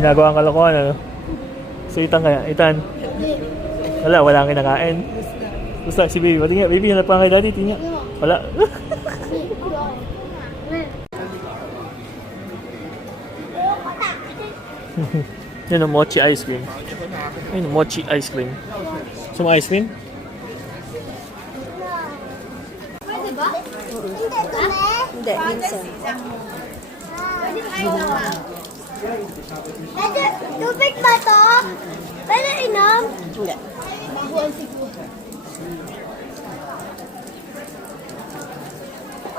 ginagawa ang kalokohan, ano? So, Itan kaya? Itan? Wala kang kinakain. Gusto si baby. Pati nga, baby, hanap pa kay daddy. Tingnan. Wala. Yan ang mochi ice cream. Ayun, mochi ice cream. Gusto mo ice cream? Pwede ba? Hindi, minsan. Pwede, tubig ba to? Pwede inom? Hindi.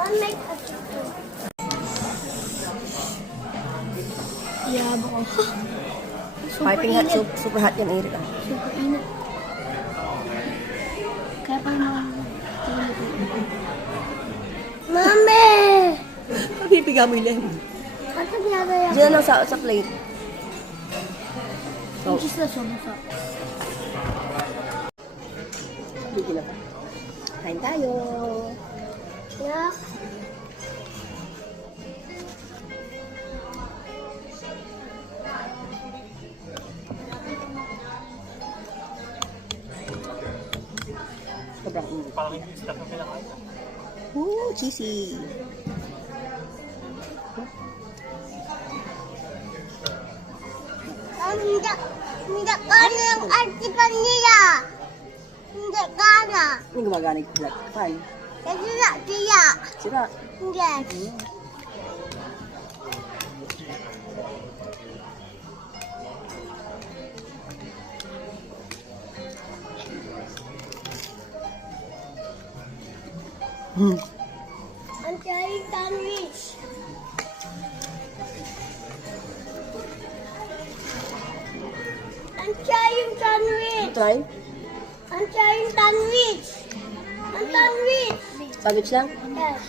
I'll make a yabo ko. Piping hot, super hot yan, Eric. Super init. Kaya pa naman. Mami! Papipiga mo yun. Ano ginagawa yan? Diyan lang sa plate. Yung cheese na sumusa. Bigyan na pa. Kain tayo. Yeah. Sobrang init. Parang hindi sila kang kinakain. Ooh, cheesy. Hindi kana yung artipan nila. Hindi kana. Hindi gumagana yung black. Fine. Kasi na siya. Sira. Hindi. Ang trying sandwich. Ang trying sandwich. Try. Ang trying sandwich. Ang sandwich. Sandwich lang. Yes.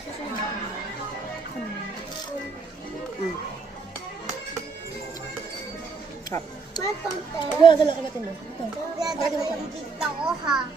Hap. Matonte. Dala, kagatin mo. Ito. Hindi, yung dito ko ha.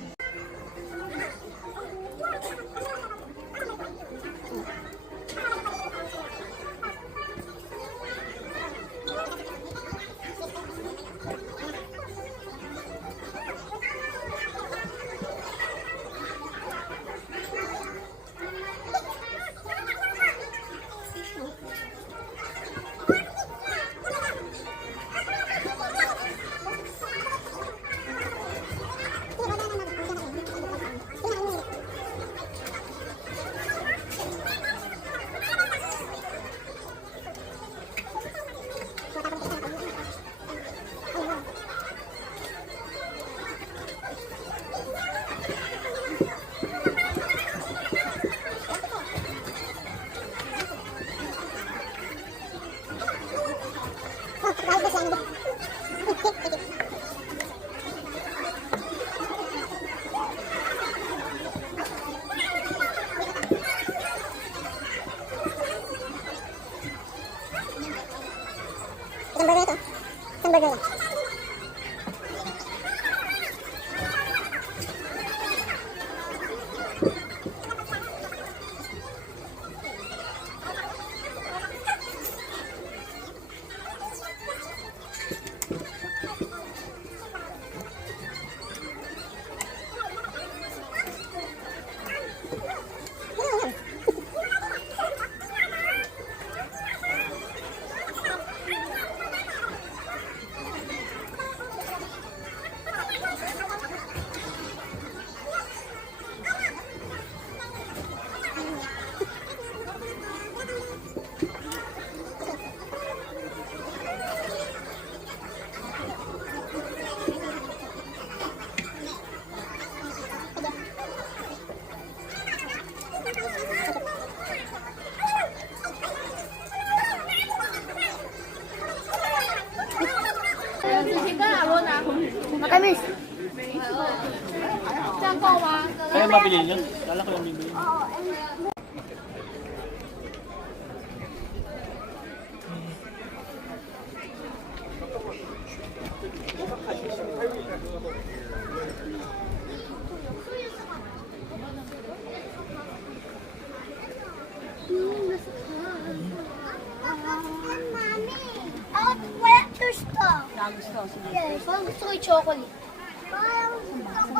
Isang burger ito. Isang burger lang. Matamis. Kaya mabili yun? Kala ko yung bibili. Mami, wala to gusto. Nagusto, sige. Yes, parang gusto ko yung chocolate. Parang gusto ko